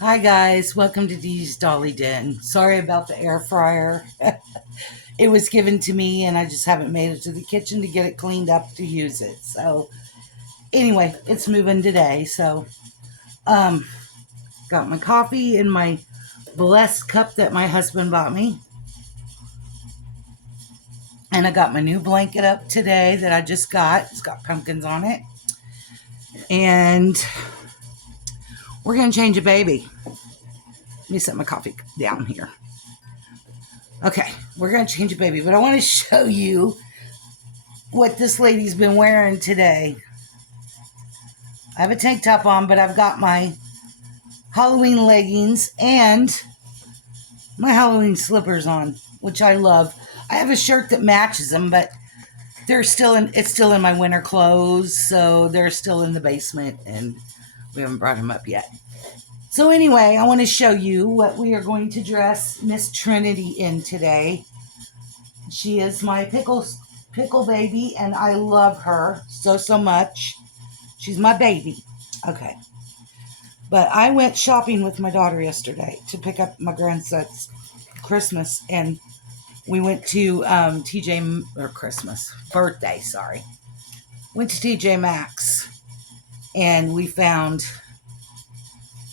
Hi guys, welcome to Dee's Dolly Den. Sorry about the air fryer. It was given to me and I just haven't made it to the kitchen to get it cleaned up to use it. So anyway, it's moving today. Um got my coffee in my blessed cup that my husband bought me. And I got my new blanket up today that I just got. It's got pumpkins on it. And we're gonna change a baby. Let me set my coffee down here. Okay, we're gonna change a baby, but I want to show you what this lady's been wearing today. I have a tank top on, but I've got my Halloween leggings and my Halloween slippers on, which I love. I have a shirt that matches them, but it's still in my winter clothes, so they're still in the basement and we haven't brought them up yet. So anyway, I want to show you what we are going to dress Miss Trinity in today. She is my pickle baby, and I love her so much. She's my baby. Okay. But I went shopping with my daughter yesterday to pick up my grandson's Christmas, and we went to TJ or Christmas birthday. Sorry, went to TJ Maxx, and we found.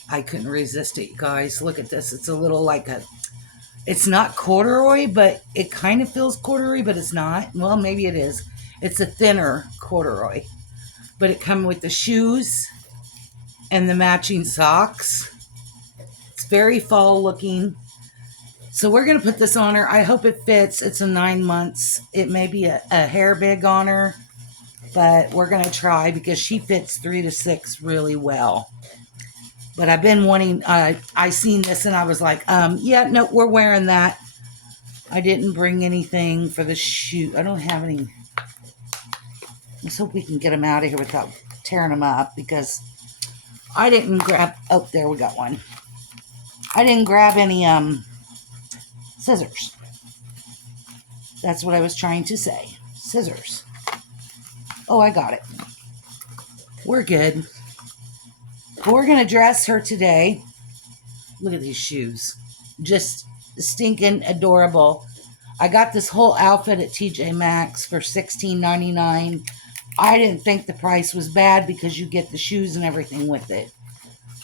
I couldn't resist it, you guys. Look at this. It's a little like a. It's not corduroy, but it kind of feels corduroy, but it's not. Well, maybe it is. It's a thinner corduroy, but it comes with the shoes and the matching socks. It's very fall looking. So we're going to put this on her. I hope it fits. It's a 9 months. It may be a hair big on her, but we're going to try because she fits 3 to 6 really well. But I've been wanting, I seen this and I was like, yeah, no, we're wearing that. I didn't bring anything for the shoot. I don't have any. Let's hope we can get them out of here without tearing them up because I didn't grab, oh, there we got one. I didn't grab any, scissors. That's what I was trying to say. Scissors. Oh, I got it. We're good. But we're going to dress her today. Look at these shoes. Just stinking adorable. I got this whole outfit at TJ Maxx for $16.99. I didn't think the price was bad because you get the shoes and everything with it.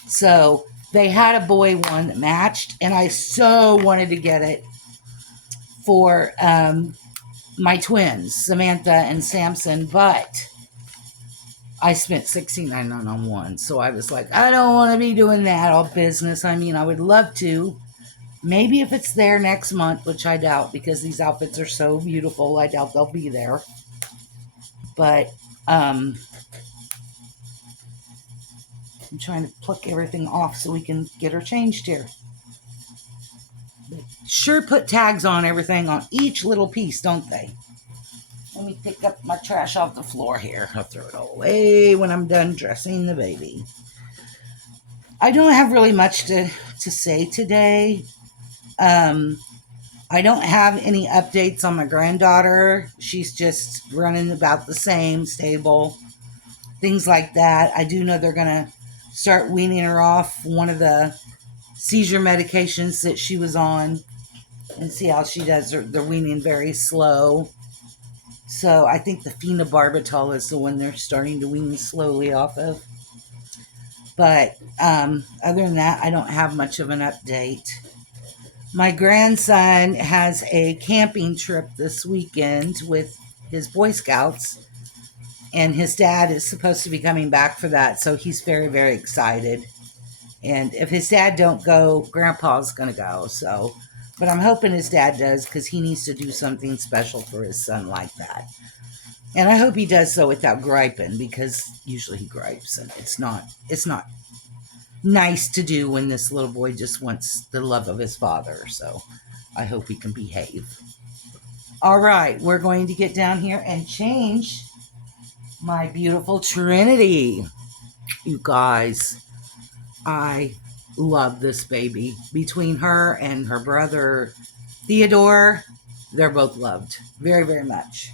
So they had a boy one that matched, and I so wanted to get it for my twins, Samantha and Samson, but I spent $16.99 on one. So I was like, I don't want to be doing that all business. I mean, I would love to. Maybe if it's there next month, which I doubt because these outfits are so beautiful, I doubt they'll be there. But I'm trying to pluck everything off so we can get her changed here. They sure put tags on everything on each little piece, don't they? Let me pick up my trash off the floor here. I'll throw it all away when I'm done dressing the baby. I don't have really much to say today. I don't have any updates on my granddaughter. She's just running about the same, stable, things like that. I do know they're going to start weaning her off one of the seizure medications that she was on and see how she does. They're weaning very slow. So I think the phenobarbital is the one they're starting to wean slowly off of. But other than that, I don't have much of an update. My grandson has a camping trip this weekend with his Boy Scouts, and his dad is supposed to be coming back for that, so he's very, very excited. And if his dad don't go, Grandpa's going to go. So, but I'm hoping his dad does because he needs to do something special for his son like that. And I hope he does so without griping because usually he gripes, and it's not nice to do when this little boy just wants the love of his father. So I hope he can behave. All right, we're going to get down here and change my beautiful Trinity. You guys, I love this baby. Between her and her brother Theodore, they're both loved very, very much.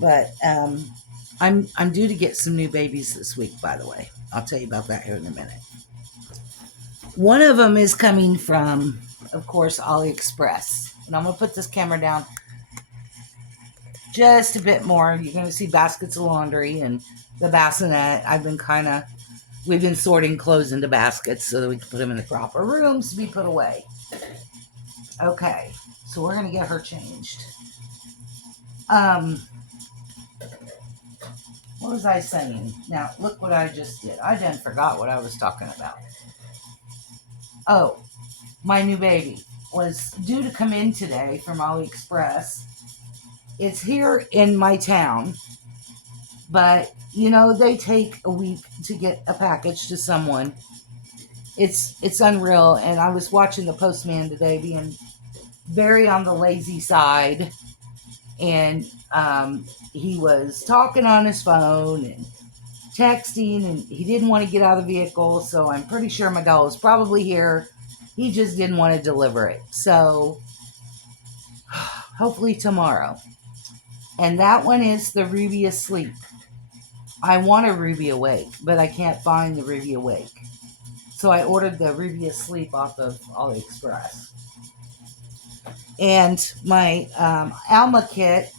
But I'm due to get some new babies this week, by the way. I'll tell you about that here in a minute. One of them is coming from, of course, AliExpress. And I'm going to put this camera down just a bit more. You're going to see baskets of laundry and the bassinet. We've been sorting clothes into baskets so that we can put them in the proper rooms to be put away. Okay, so we're going to get her changed. What was I saying? Now, look what I just did. I done forgot what I was talking about. Oh, my new baby was due to come in today from AliExpress. It's here in my town, but they take a week to get a package to someone. It's unreal, and I was watching the postman today being very on the lazy side, and he was talking on his phone and texting, and he didn't want to get out of the vehicle, so I'm pretty sure my doll is probably here. He just didn't want to deliver it. So hopefully tomorrow. And that one is the Ruby Asleep. I want a Ruby Awake, but I can't find the Ruby Awake. So I ordered the Ruby Asleep off of AliExpress. And my Alma kit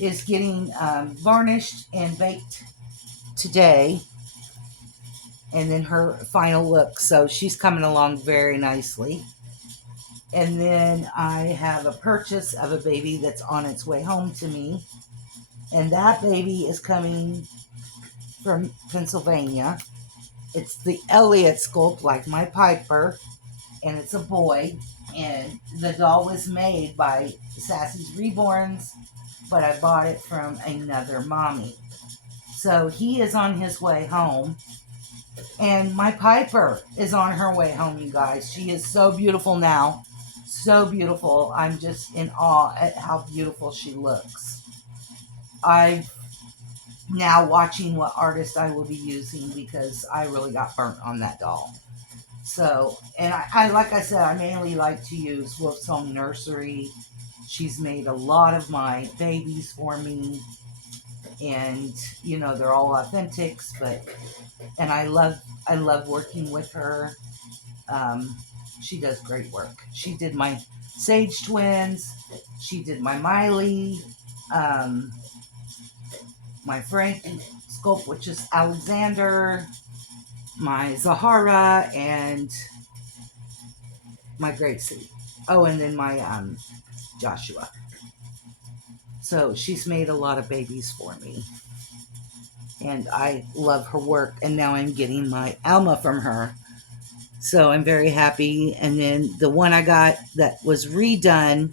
is getting varnished and baked today. And then her final look. So she's coming along very nicely. And then I have a purchase of a baby that's on its way home to me. And that baby is coming from Pennsylvania. It's the Elliot sculpt, like my Piper. And it's a boy. And the doll was made by Sassy's Reborns, but I bought it from another mommy. So he is on his way home. And my Piper is on her way home, you guys. She is so beautiful now. So beautiful. I'm just in awe at how beautiful she looks. I'm now watching what artist I will be using because I really got burnt on that doll. So, and I like I said, I mainly like to use Wolf's Home Nursery. She's made a lot of my babies for me. And, they're all authentics, and I love working with her. She does great work. She did my Sage twins. She did my Miley, my Frankie sculpt, which is Alexander, my Zahara, and my Gracie. Oh, and then my Joshua. So she's made a lot of babies for me. And I love her work. And now I'm getting my Alma from her. So I'm very happy. And then the one I got that was redone,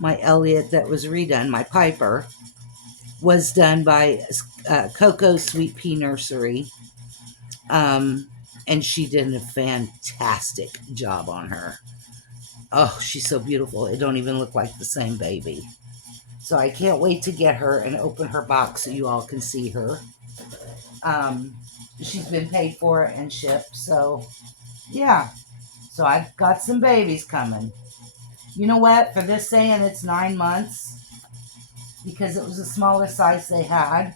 my Elliot that was redone, my Piper, was done by Coco Sweet Pea Nursery. And she did a fantastic job on her. Oh, she's so beautiful. It don't even look like the same baby. So I can't wait to get her and open her box so you all can see her. She's been paid for and shipped. So, yeah. So I've got some babies coming. You know what? For this saying it's 9 months, because it was the smallest size they had,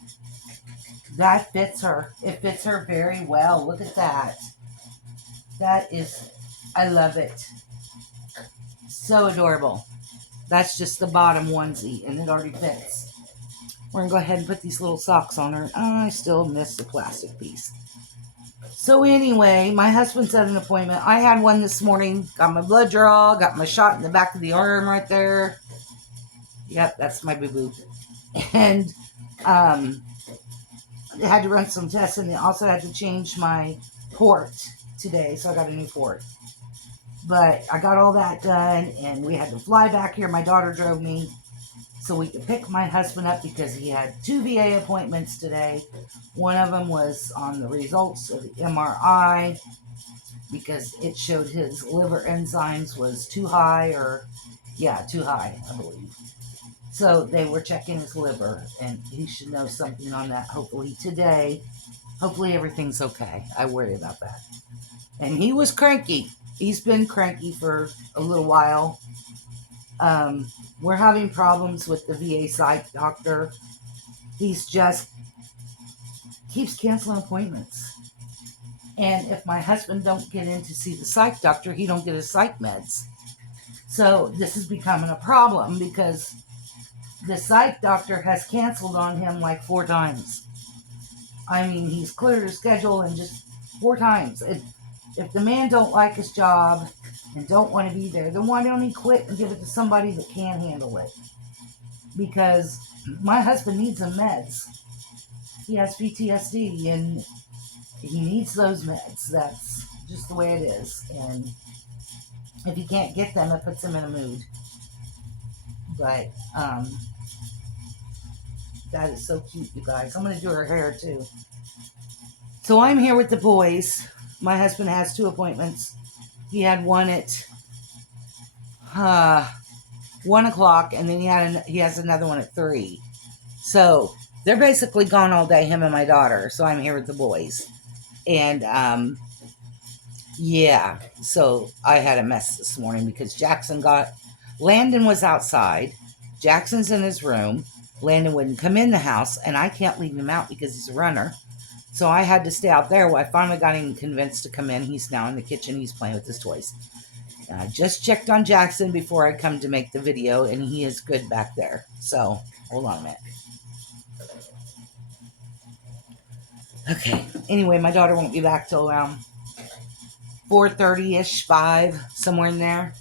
that fits her. It fits her very well. Look at that. That is, I love it. So adorable. That's just the bottom onesie, and it already fits. We're going to go ahead and put these little socks on her. Oh, I still miss the plastic piece. So anyway, my husband set an appointment. I had one this morning. Got my blood draw. Got my shot in the back of the arm right there. Yep, that's my boo-boo. And I had to run some tests, and they also had to change my port today. So I got a new port. But I got all that done, and we had to fly back here. My daughter drove me so we could pick my husband up because he had 2 VA appointments today. One of them was on the results of the MRI because it showed his liver enzymes was too high, too high, I believe. So they were checking his liver, and he should know something on that hopefully today. Hopefully everything's okay. I worry about that. And he was cranky. He's been cranky for a little while. We're having problems with the VA psych doctor. He's just keeps canceling appointments. And if my husband don't get in to see the psych doctor, he don't get his psych meds. So this is becoming a problem because the psych doctor has canceled on him like 4 times. I mean, he's cleared his schedule and just 4 times. If the man don't like his job and don't want to be there, then why don't he quit and give it to somebody that can handle it? Because my husband needs some meds. He has PTSD and he needs those meds. That's just the way it is. And if he can't get them, it puts him in a mood. But that is so cute, you guys. I'm going to do her hair too. So I'm here with the boys. My husband has 2 appointments. He had one at 1 o'clock, and then he has another one at 3. So they're basically gone all day, him and my daughter. So I'm here with the boys. And yeah, so I had a mess this morning because Landon was outside. Jackson's in his room. Landon wouldn't come in the house, and I can't leave him out because he's a runner. So I had to stay out there. Well, I finally got him convinced to come in. He's now in the kitchen. He's playing with his toys. And I just checked on Jackson before I come to make the video, and he is good back there. So hold on a minute. Okay. Anyway, my daughter won't be back till around 4:30-ish, 5, somewhere in there.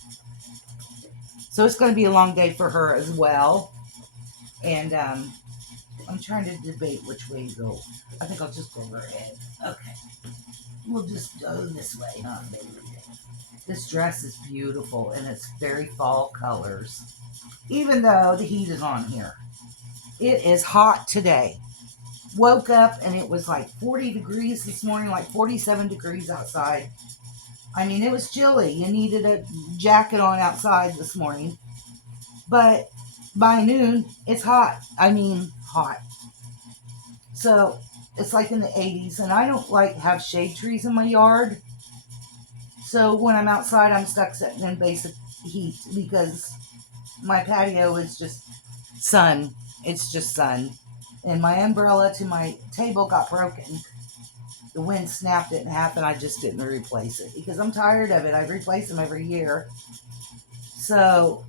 So it's going to be a long day for her as well. And I'm trying to debate which way to go. I think I'll just go ahead. Okay. We'll just go this way, huh, baby? This dress is beautiful, and it's very fall colors. Even though the heat is on here. It is hot today. Woke up, and it was like 40 degrees this morning, like 47 degrees outside. I mean, it was chilly. You needed a jacket on outside this morning. But by noon, it's hot. I mean, hot. So it's like in the 80s, and I don't like have shade trees in my yard. So when I'm outside, I'm stuck sitting in basic heat because my patio is just sun. It's just sun. And my umbrella to my table got broken. The wind snapped it in half, and I just didn't replace it because I'm tired of it. I replace them every year. So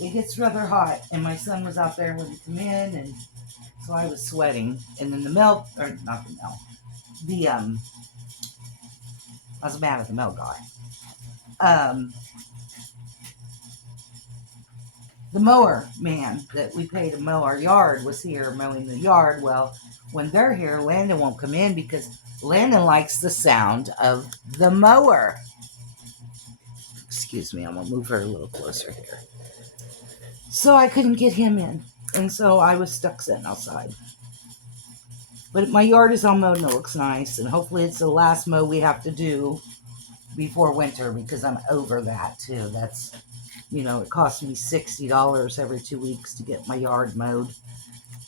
it gets rather hot, and my son was out there when he came in, and so I was sweating. And then I was mad at the mail guy. The mower man that we pay to mow our yard was here mowing the yard. Well, when they're here, Landon won't come in because Landon likes the sound of the mower. Excuse me, I'm going to move her a little closer here. So I couldn't get him in, and so I was stuck sitting outside. But my yard is all mowed and it looks nice, and hopefully it's the last mow we have to do before winter because I'm over that too. That's, it costs me $60 every 2 weeks to get my yard mowed.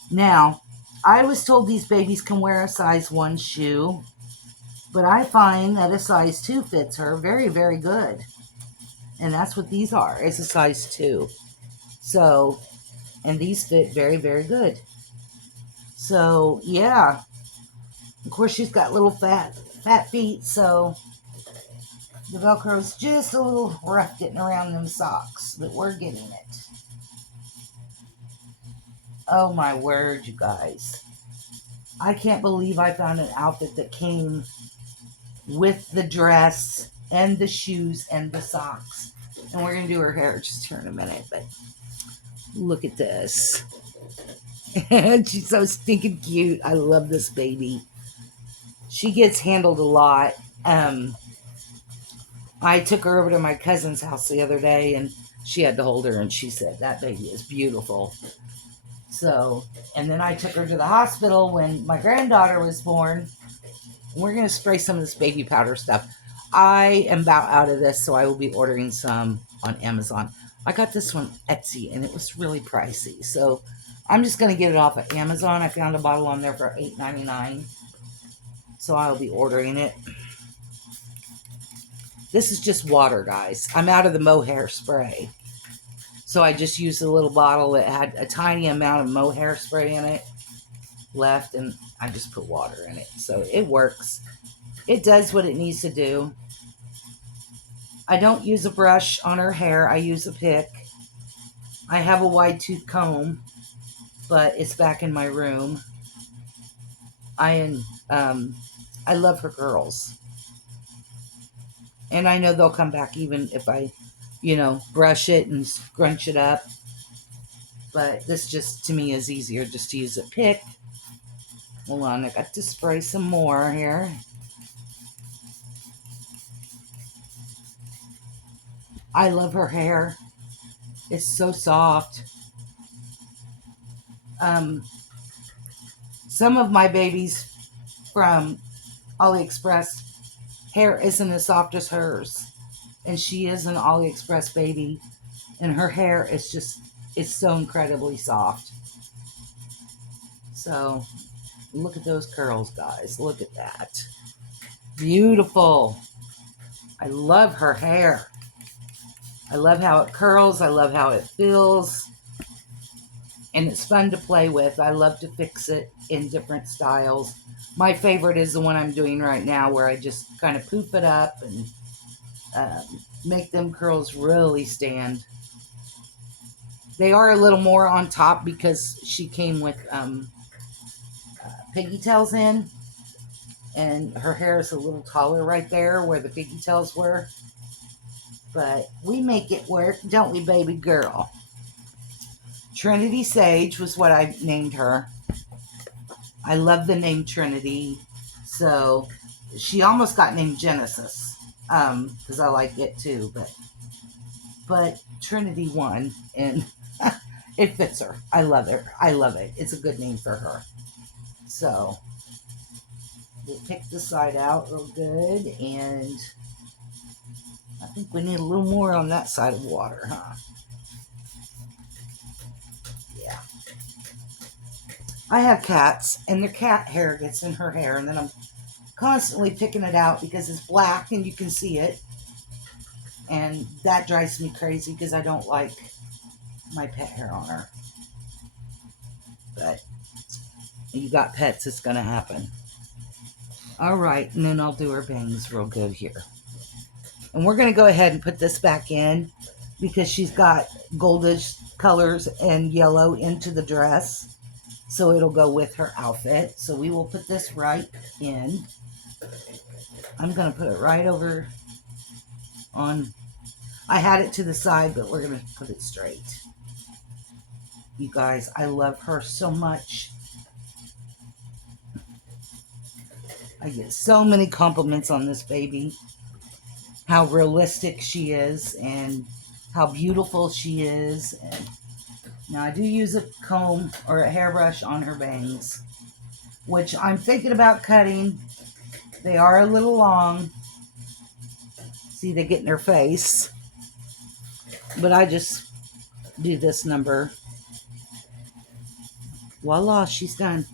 Now, I was told these babies can wear a size 1 shoe, but I find that a size 2 fits her very, very good. And that's what these are. It's a size 2. So, and these fit very, very good. So, yeah. Of course, she's got little fat feet, so the Velcro's just a little rough getting around them socks, but we're getting it. Oh my word, you guys. I can't believe I found an outfit that came with the dress and the shoes and the socks. And we're going to do her hair just here in a minute, but look at this. She's so stinking cute. I love this baby. She gets handled a lot. I took her over to my cousin's house the other day, and she had to hold her, and she said, that baby is beautiful. So, and then I took her to the hospital when my granddaughter was born. We're going to spray some of this baby powder stuff. I am about out of this, so I will be ordering some on Amazon. I got this from Etsy, and it was really pricey. So I'm just going to get it off of Amazon. I found a bottle on there for $8.99. So I'll be ordering it. This is just water, guys. I'm out of the mohair spray. So I just used a little bottle that had a tiny amount of mohair spray in it left. And I just put water in it. So it works. It does what it needs to do. I don't use a brush on her hair. I use a pick. I have a wide tooth comb, but it's back in my room. Um, I love her curls. And I know they'll come back even if I, brush it and scrunch it up. But this just, to me, is easier just to use a pick. Hold on, I got to spray some more here. I love her hair. It's so soft. Some of my babies from AliExpress hair isn't as soft as hers. And she is an AliExpress baby. And her hair is just, it's so incredibly soft. So look at those curls, guys. Look at that. Beautiful. I love her hair. I love how it curls. I love how it feels. And it's fun to play with. I love to fix it in different styles. My favorite is the one I'm doing right now, where I just kind of poof it up and make them curls really stand. They are a little more on top because she came with pigtails in, and her hair is a little taller right there where the pigtails were. But we make it work, don't we, baby girl? Trinity Sage was what I named her. I love the name Trinity. So she almost got named Genesis, because I like it too. But Trinity won, and it fits her. I love her. I love it. It's a good name for her. So we'll pick the side out real good, and I think we need a little more on that side of water, huh? Yeah. I have cats, and their cat hair gets in her hair, and then I'm constantly picking it out because it's black and you can see it. And that drives me crazy because I don't like my pet hair on her. But you got pets, it's going to happen. All right, and then I'll do her bangs real good here. And we're going to go ahead and put this back in because she's got goldish colors and yellow into the dress. So it'll go with her outfit. So we will put this right in. I'm going to put it right over on. I had it to the side, but we're going to put it straight. You guys, I love her so much. I get so many compliments on this baby. How realistic she is and how beautiful she is. And now I do use a comb or a hairbrush on her bangs, which I'm thinking about cutting. They are a little long. See, they get in her face. But I just do this number. Voila, she's done.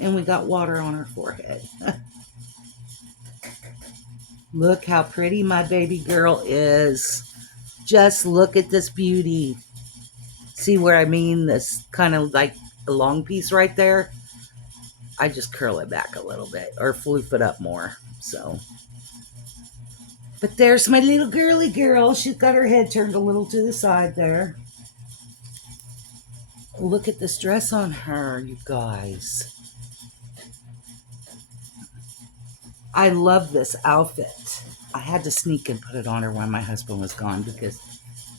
And we got water on her forehead. Look how pretty my baby girl is. Just look at this beauty. See where I mean? This kind of like a long piece right there. I just curl it back a little bit or floof it up more. So, but there's my little girly girl. She's got her head turned a little to the side there. Look at this dress on her, you guys. I love this outfit. I had to sneak and put it on her when my husband was gone because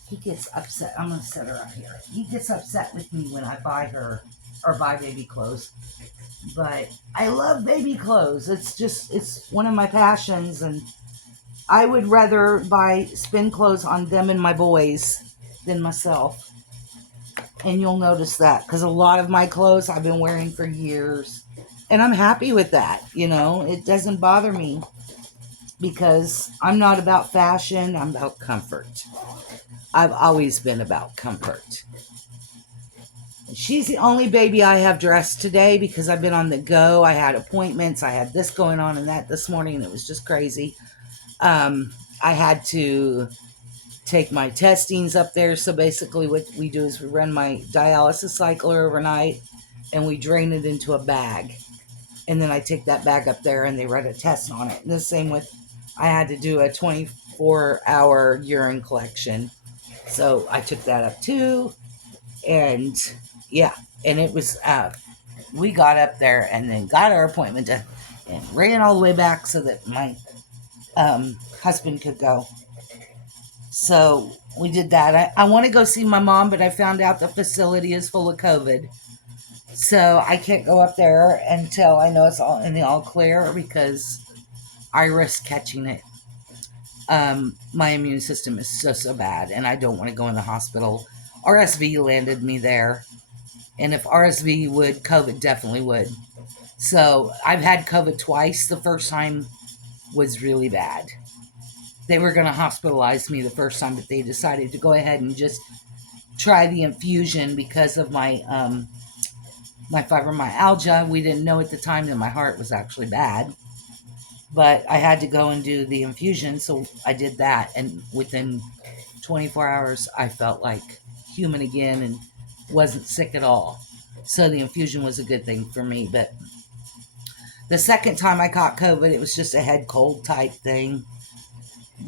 he gets upset. I'm going to set her up here. He gets upset with me when I buy her or buy baby clothes. But I love baby clothes. It's one of my passions. And I would rather spend clothes on them and my boys than myself. And you'll notice that because a lot of my clothes I've been wearing for years. And I'm happy with that. It doesn't bother me because I'm not about fashion. I'm about comfort. I've always been about comfort. She's the only baby I have dressed today because I've been on the go. I had appointments. I had this going on and that this morning, and it was just crazy. I had to take my testings up there. So basically what we do is we run my dialysis cycler overnight and we drain it into a bag. And then I take that bag up there and they write a test on it. And the same with, I had to do a 24-hour urine collection. So I took that up too. And yeah, and it was, we got up there and then got our appointment done and ran all the way back so that my husband could go. So we did that. I want to go see my mom, but I found out the facility is full of COVID. So I can't go up there until I know it's all in the all clear because I risk catching it. My immune system is so bad, and I don't want to go in the hospital. RSV landed me there, and if RSV would, COVID definitely would. So I've had COVID twice. The first time was really bad. They were going to hospitalize me the first time, but they decided to go ahead and just try the infusion because of my fibromyalgia. We didn't know at the time that my heart was actually bad, but I had to go and do the infusion, so I did that, and within 24 hours, I felt like human again and wasn't sick at all. So the infusion was a good thing for me. But the second time I caught COVID, it was just a head cold type thing.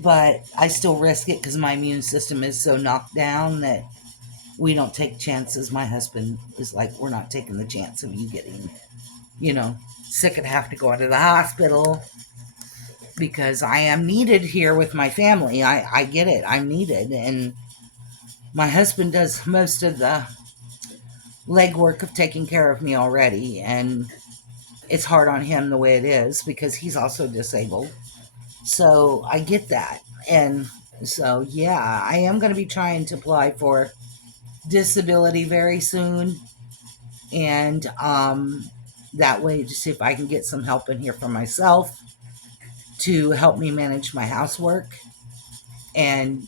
But I still risk it because my immune system is so knocked down that we don't take chances. My husband is like, we're not taking the chance of you getting, sick and have to go into the hospital because I am needed here with my family. I get it. I'm needed. And my husband does most of the legwork of taking care of me already. And it's hard on him the way it is because he's also disabled. So I get that. And so, yeah, I am going to be trying to apply for disability very soon. And that way to see if I can get some help in here for myself to help me manage my housework and,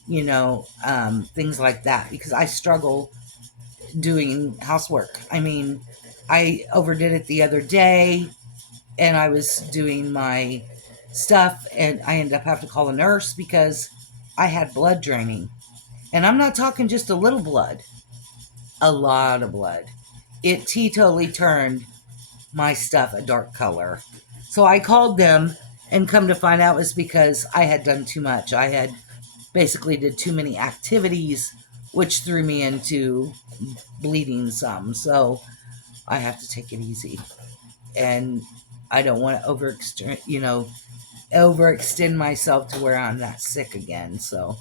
things like that because I struggle doing housework. I mean, I overdid it the other day and I was doing my stuff and I ended up having to call a nurse because I had blood draining. And I'm not talking just a little blood, a lot of blood. It totally turned my stuff a dark color. So I called them and come to find out it was because I had done too much. I had basically did too many activities, which threw me into bleeding some. So I have to take it easy. And I don't want to overextend myself to where I'm that sick again. So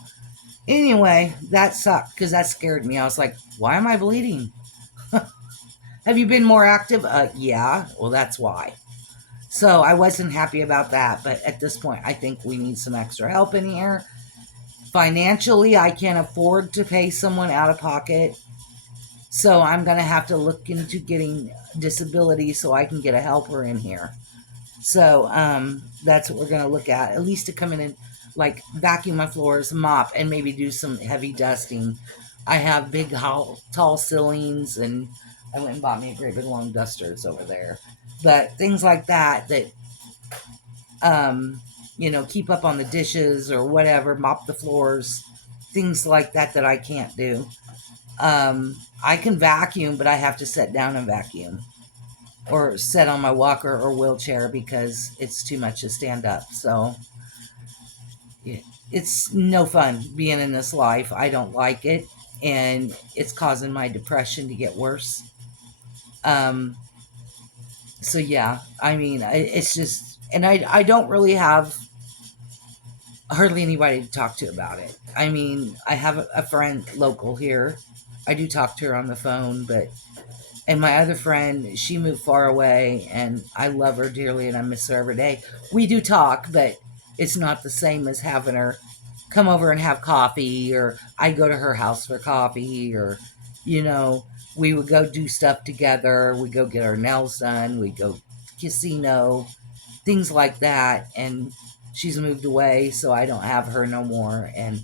anyway, that sucked because that scared me. I was like, why am I bleeding? Have you been more active? Yeah. Well, that's why. So I wasn't happy about that. But at this point, I think we need some extra help in here. Financially, I can't afford to pay someone out of pocket. So I'm going to have to look into getting disability so I can get a helper in here. So that's what we're going to look at least to come in and like vacuum my floors, mop, and maybe do some heavy dusting. I have big, tall ceilings, and I went and bought me a great big long dusters over there. But things like that, keep up on the dishes or whatever, mop the floors, things like that I can't do. I can vacuum, but I have to sit down and vacuum or sit on my walker or wheelchair because it's too much to stand up. So it's no fun being in this life. I don't like it, and it's causing my depression to get worse. So yeah, I mean, it's just, and I don't really have hardly anybody to talk to about it. I mean, I have a friend local here. I do talk to her on the phone, and my other friend, she moved far away, and I love her dearly, and I miss her every day. We do talk, but it's not the same as having her come over and have coffee, or I go to her house for coffee, or, we would go do stuff together. We go get our nails done. We go to casino, things like that. And she's moved away, so I don't have her no more. And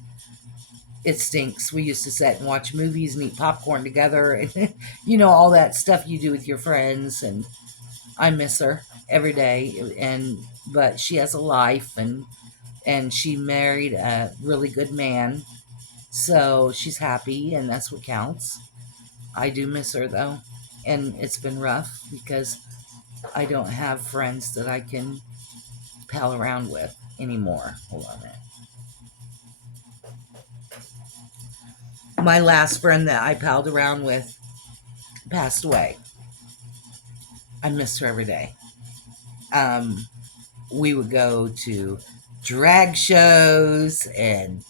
it stinks. We used to sit and watch movies and eat popcorn together and, all that stuff you do with your friends. And I miss her every day. But she has a life, and she married a really good man. So she's happy, and that's what counts. I do miss her, though. And it's been rough because I don't have friends that I can pal around with anymore. Hold on a minute. My last friend that I palled around with passed away. I miss her every day. We would go to drag shows, and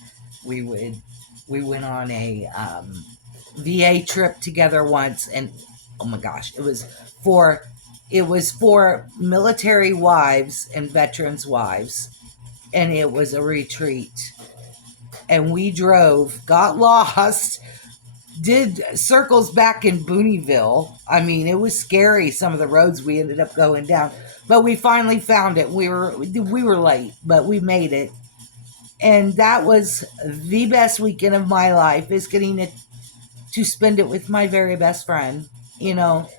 we went on a VA trip together once, and oh my gosh, it was for military wives and veterans wives, and it was a retreat. And we drove, got lost, did circles back in Booneyville. I mean, it was scary, some of the roads we ended up going down. But we finally found it. We were late, but we made it. And that was the best weekend of my life, is getting to spend it with my very best friend, you know.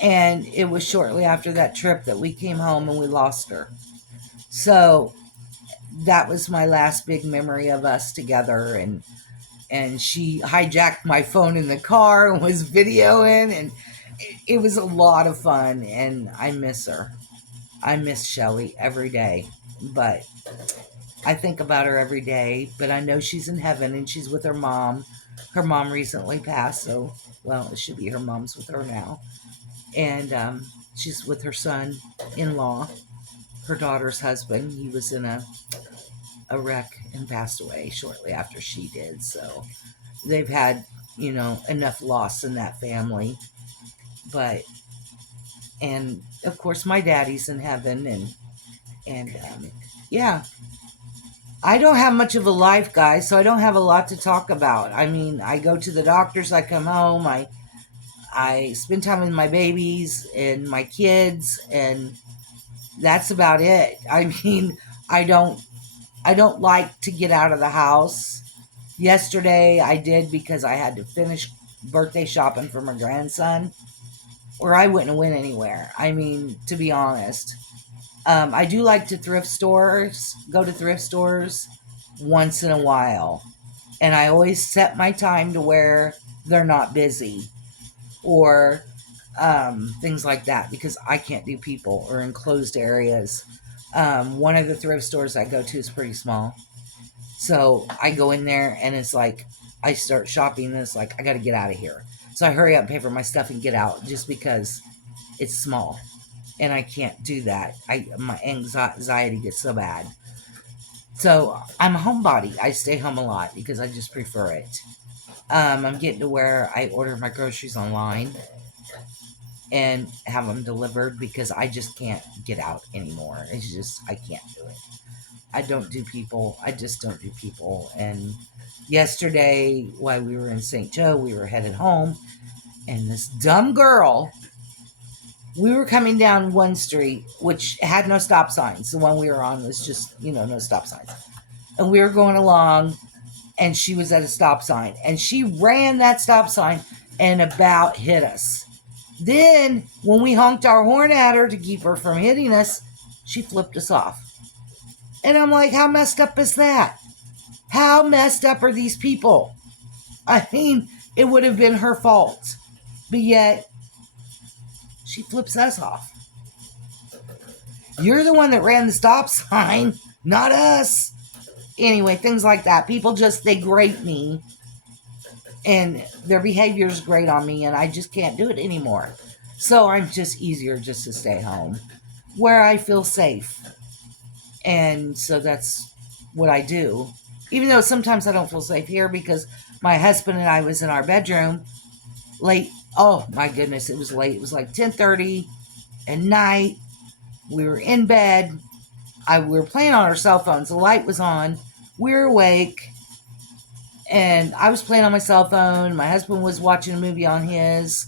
And it was shortly after that trip that we came home and we lost her. So that was my last big memory of us together. And she hijacked my phone in the car and was videoing, and it was a lot of fun, and I miss her. I miss Shelly every day, but I think about her every day, but I know she's in heaven and she's with her mom. Her mom recently passed, so, well, it should be her mom's with her now. And she's with her son-in-law, her daughter's husband. He was in a wreck and passed away shortly after she did, so they've had, enough loss in that family. But, and of course my daddy's in heaven, and yeah, I don't have much of a life, guys, so I don't have a lot to talk about. I mean, I go to the doctors, I come home, I spend time with my babies and my kids, and that's about it. I mean, I don't like to get out of the house. Yesterday I did, because I had to finish birthday shopping for my grandson, or I wouldn't have went anywhere. I mean, to be honest. I do like to go to thrift stores once in a while. And I always set my time to where they're not busy, or things like that, because I can't do people or enclosed areas. One of the thrift stores I go to is pretty small. So I go in there and it's like, I start shopping and it's like, I got to get out of here. So I hurry up and pay for my stuff and get out, just because it's small. And I can't do that. My anxiety gets so bad. So I'm a homebody. I stay home a lot because I just prefer it. I'm getting to where I order my groceries online and have them delivered, because I just can't get out anymore. It's just, I can't do it. I don't do people. I just don't do people. And yesterday, while we were in St. Joe, we were headed home, and this dumb girl, we were coming down one street, which had no stop signs. The one we were on was just, no stop signs. And we were going along, and she was at a stop sign, and she ran that stop sign and about hit us. Then, when we honked our horn at her to keep her from hitting us, she flipped us off. And I'm like, how messed up is that? How messed up are these people? I mean, it would have been her fault. But yet, she flips us off. You're the one that ran the stop sign, not us. Anyway, things like that. People just, they grate me. And their behavior is great on me, and I just can't do it anymore. So I'm just easier just to stay home, where I feel safe. And so that's what I do. Even though sometimes I don't feel safe here, because my husband and I was in our bedroom late. Oh my goodness, it was late. It was like 10:30 at night. We were in bed. We were playing on our cell phones. The light was on. We were awake. And I was playing on my cell phone. My husband was watching a movie on his.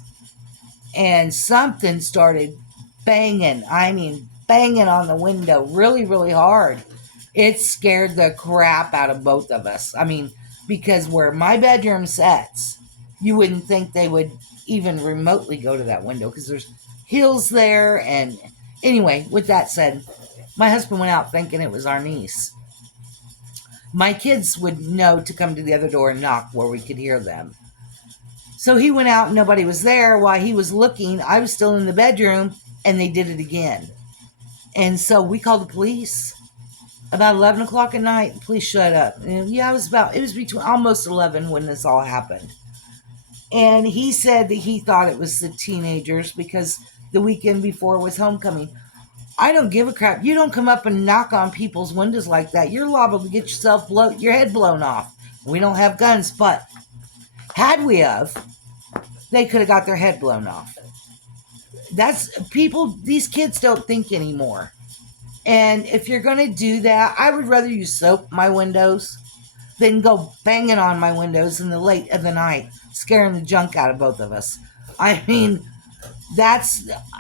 And something started banging. I mean, banging on the window really, really hard. It scared the crap out of both of us. I mean, because where my bedroom sits, you wouldn't think they would even remotely go to that window, because there's hills there. And anyway, with that said, my husband went out thinking it was our niece. My kids would know to come to the other door and knock where we could hear them. So he went out and nobody was there. While he was looking, I was still in the bedroom, and they did it again. And so we called the police about 11 o'clock at night. The police showed up. And yeah, it was between almost 11 when this all happened. And he said that he thought it was the teenagers because the weekend before was homecoming. I don't give a crap. You don't come up and knock on people's windows like that. You're liable to get your head blown off. We don't have guns, but had we have, they could have got their head blown off. These kids don't think anymore. And if you're going to do that, I would rather you soap my windows than go banging on my windows in the late of the night, scaring the junk out of both of us. I mean,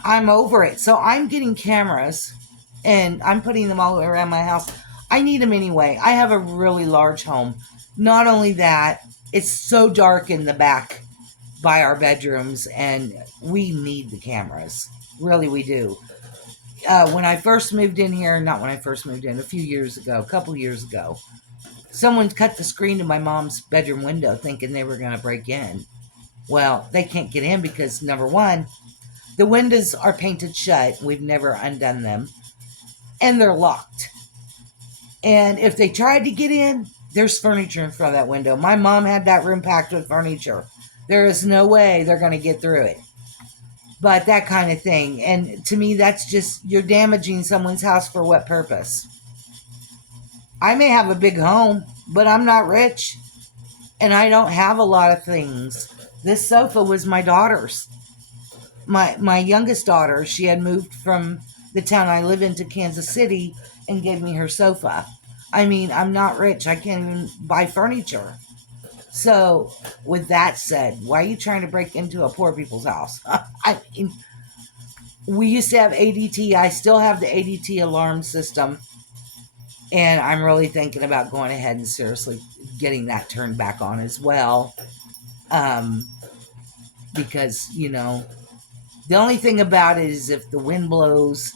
I'm over it. So I'm getting cameras and I'm putting them all around my house. I need them anyway. I have a really large home. Not only that, it's so dark in the back by our bedrooms, and we need the cameras. Really, we do. When I first moved in here, not when I first moved in, a couple years ago, someone cut the screen to my mom's bedroom window thinking they were going to break in. Well, they can't get in because, number one, the windows are painted shut. We've never undone them. And they're locked. And if they tried to get in, there's furniture in front of that window. My mom had that room packed with furniture. There is no way they're going to get through it. But that kind of thing. And to me, that's just, you're damaging someone's house for what purpose? I may have a big home, but I'm not rich. And I don't have a lot of things. This sofa was my daughter's. My youngest daughter, she had moved from the town I live in to Kansas City and gave me her sofa. I mean, I'm not rich. I can't even buy furniture. So, with that said, why are you trying to break into a poor people's house? I mean, we used to have ADT. I still have the ADT alarm system. And I'm really thinking about going ahead and seriously getting that turned back on as well. Because, the only thing about it is if the wind blows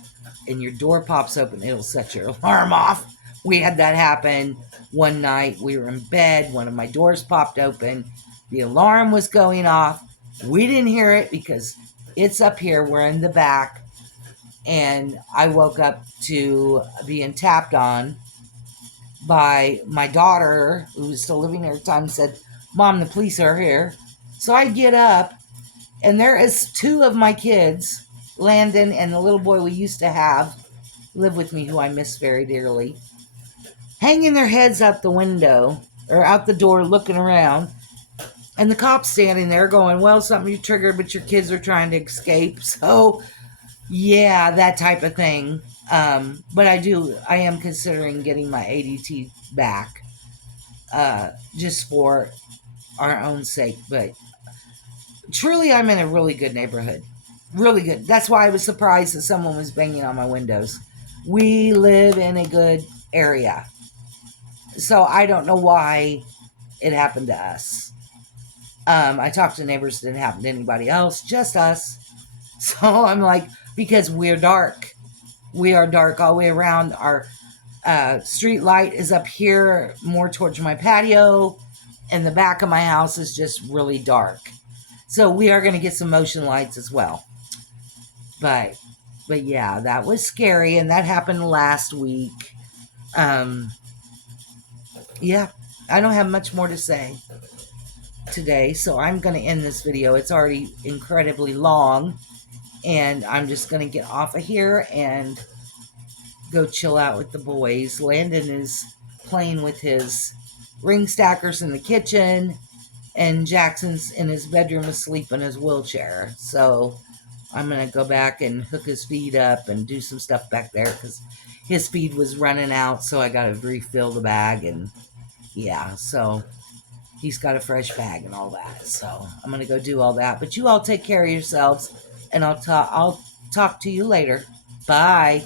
and your door pops open, it'll set your alarm off. We had that happen one night. We were in bed. One of my doors popped open. The alarm was going off. We didn't hear it because it's up here. We're in the back. And I woke up to being tapped on by my daughter, who was still living there at the time, said, "Mom, the police are here." So I get up, and there is two of my kids, Landon and the little boy we used to have, live with me, who I miss very dearly, hanging their heads out the window, or out the door looking around, and the cops standing there going, "Well, something you triggered, but your kids are trying to escape." So, yeah, that type of thing. But I am considering getting my ADT back, just for our own sake. But truly, I'm in a really good neighborhood. Really good. That's why I was surprised that someone was banging on my windows. We live in a good area. So I don't know why it happened to us. I talked to neighbors, it didn't happen to anybody else, just us. So I'm like, because we're dark. We are dark all the way around. Our street light is up here more towards my patio, and the back of my house is just really dark. So we are going to get some motion lights as well. But yeah, that was scary, and that happened last week. Yeah, I don't have much more to say today, so I'm going to end this video. It's already incredibly long, and I'm just going to get off of here and go chill out with the boys. Landon is playing with his ring stackers in the kitchen, and Jackson's in his bedroom asleep in his wheelchair. So I'm going to go back and hook his feed up and do some stuff back there because his feed was running out, so I got to refill the bag. And yeah, so he's got a fresh bag and all that. So I'm going to go do all that. But you all take care of yourselves, and I'll talk to you later. Bye.